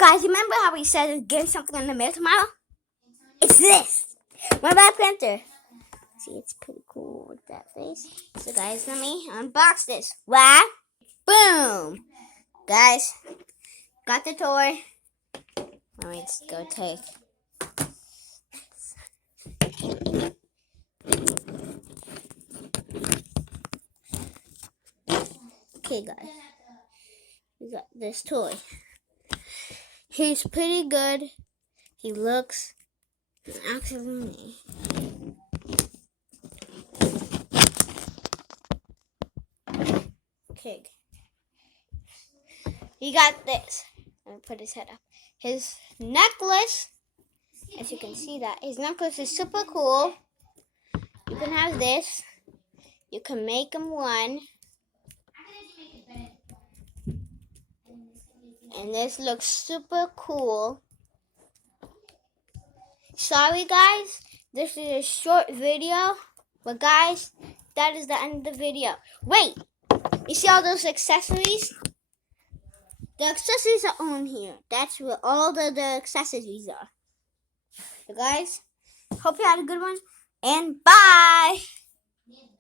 guys, remember how we said getting something in the mail tomorrow? It's this. My Black Panther. See, it's pretty cool with that face. So guys, let me unbox this. Wow. Boom. Guys, got the toy. Let me just go take. Okay guys, we got this toy. He's pretty good. He looks actually. Okay. He got this. Let me put his head up. His necklace, as you can see that, his necklace is super cool. You can have this. You can make him one. And this looks super cool. Sorry guys, this is a short video. But guys, that is the end of the video. Wait, you see all those accessories? The accessories are on here. That's where all the accessories are. So guys, hope you had a good one. And bye!